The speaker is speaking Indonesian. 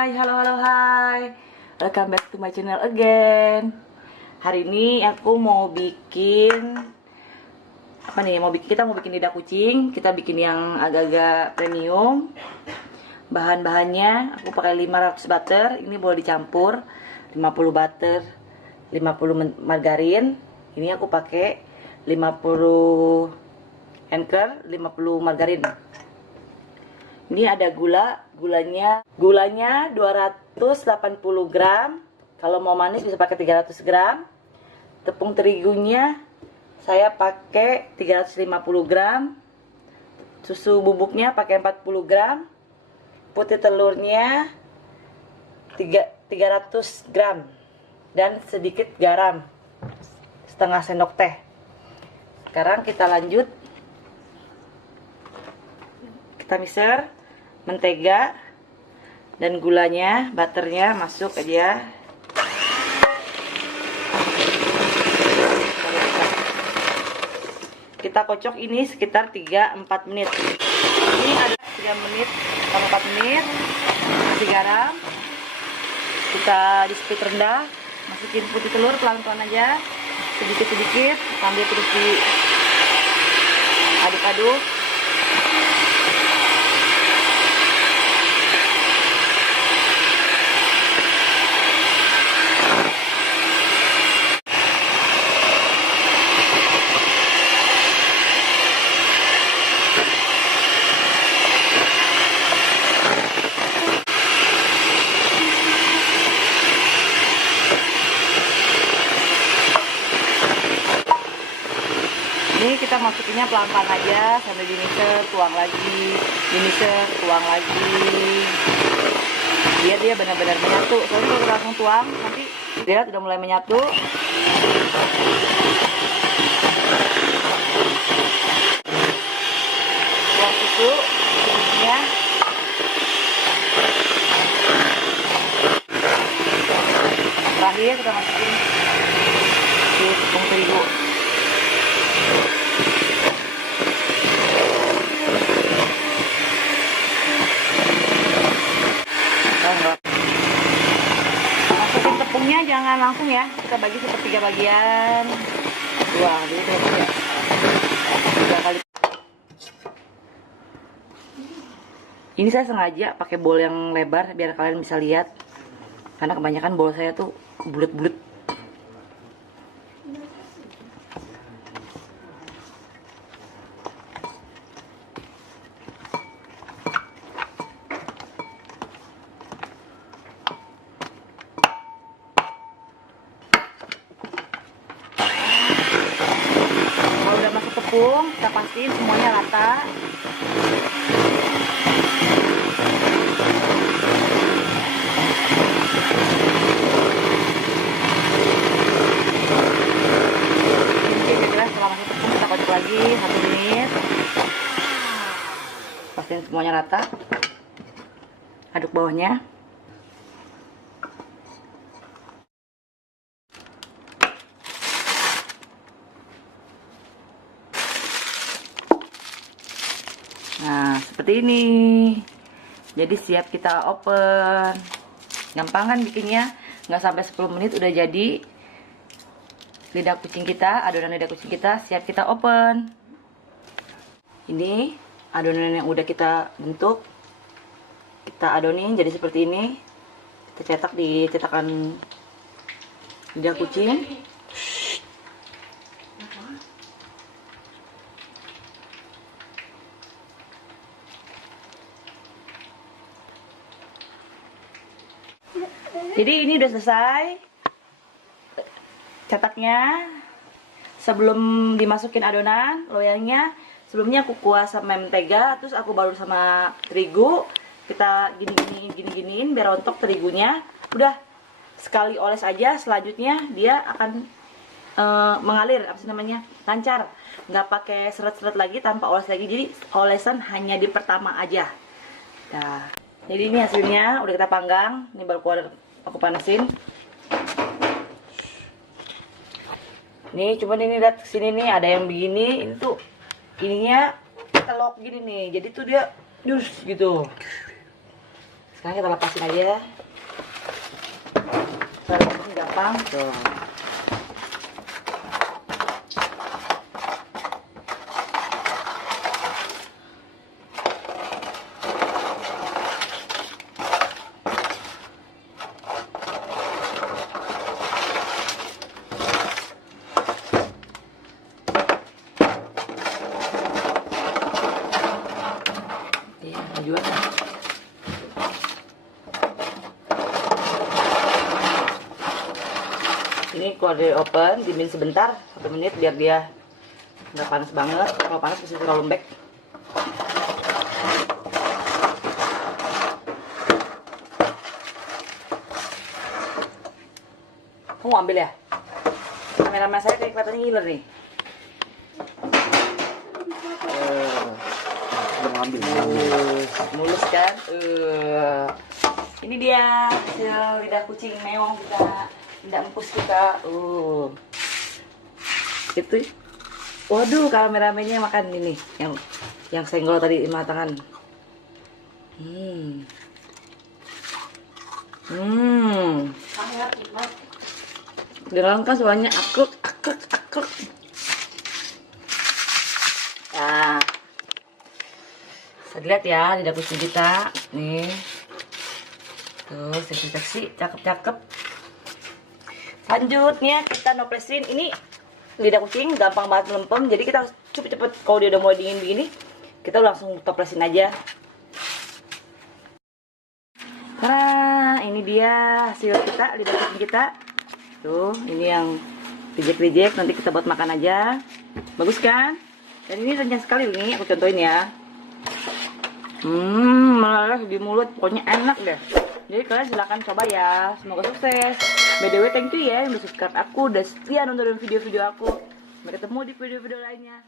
Hai. Welcome back to my channel again. Hari ini aku mau bikin kita mau bikin lidah kucing. Kita bikin yang agak-agak premium. Bahan-bahannya aku pakai 500 butter. Ini boleh dicampur 50 butter, 50 margarin. Ini aku pakai 50 Anchor, 50 margarin. Ini ada gulanya 280 gram. Kalau mau manis bisa pakai 300 gram. Tepung terigunya saya pakai 350 gram. Susu bubuknya pakai 40 gram. Putih telurnya 300 gram. Dan sedikit garam, setengah sendok teh. Sekarang kita lanjut. Kita mixer mentega dan gulanya, butternya masuk aja. Kita kocok ini sekitar 3-4 menit. Ini ada 3 menit sampai 4 menit. Kasih garam. Kita di speed rendah. Masukin putih telur pelan-pelan aja, sedikit-sedikit sambil terus diaduk-aduk. Ini kita masukinnya pelan-pelan aja sambil dimixer, tuang lagi, dimixer, tuang lagi. Biar dia benar-benar menyatu. Soalnya kalau langsung tuang, nanti dia udah mulai menyatu. Tuang susu, susunya. Terakhir kita masukin tepung terigu. Masukin tepungnya jangan langsung ya, kita bagi sepertiga bagian. Tuang dulu ya. 3 kali. Ini saya sengaja pakai bowl yang lebar biar kalian bisa lihat, karena kebanyakan bowl saya tuh bulat-bulat. Tepung, kita pastiin semuanya rata. Ini kira-kira setelah masuk tepung kita kocok lagi 1 menit. Pastiin semuanya rata. Aduk bawahnya. Nah, seperti ini. Jadi siap kita open. Gampang kan bikinnya? Nggak sampai 10 menit udah jadi lidah kucing kita, adonan lidah kucing kita. Siap kita open. Ini adonan yang udah kita bentuk. Kita adonin jadi seperti ini. Kita cetak di cetakan lidah kucing. Jadi ini udah selesai cetaknya. Sebelum dimasukin adonan loyangnya, sebelumnya aku kuah sama mentega, terus aku balur sama terigu. Kita gini-giniin biar rontok terigunya. Udah sekali oles aja, selanjutnya dia akan mengalir, apa sih namanya, lancar. Nggak pakai seret-seret lagi, tanpa oles lagi. Jadi olesan hanya di pertama aja. Nah, jadi ini hasilnya udah kita panggang. Ini baru keluar. Aku panasin. Nih, cuman ini lihat sini nih ada yang begini. Ini tuh ininya telok gini nih. Jadi tuh dia dus gitu. Sekarang kita lepasin aja. Lepasin gampang. Tuh. Juga kan. Ini keluar dari oven, dimin sebentar 1 menit biar dia nggak panas banget. Kalau panas bisa terlalu lembek. Kamu ambil ya? Kameramen saya kayak kelihatannya ngiler nih. Mulus kan? Ini dia hasil lidah kucing meong kita, lidah empus kita. Itu. Waduh, kameramennya makan ini yang senggol tadi 5 tangan. Dengar kan suaranya akruk. Nah, bisa dilihat ya lidah kucing kita nih. Tuh, seksi, cakep. Selanjutnya kita noplesin. Ini lidah kucing gampang banget melempem, jadi kita harus cepet-cepet. Kalau dia udah mau dingin begini, kita langsung toplesin aja. Nah, ini dia hasil kita, lidah kucing kita. Tuh, ini yang reject, nanti kita buat makan aja. Bagus kan? Dan ini renyah sekali ini, aku contohin ya. Meleleh di mulut, pokoknya enak deh. Jadi kalian silahkan coba ya, semoga sukses. By the way, thank you ya yang udah subscribe aku, udah setia nonton video-video aku. Sampai ketemu di video-video lainnya.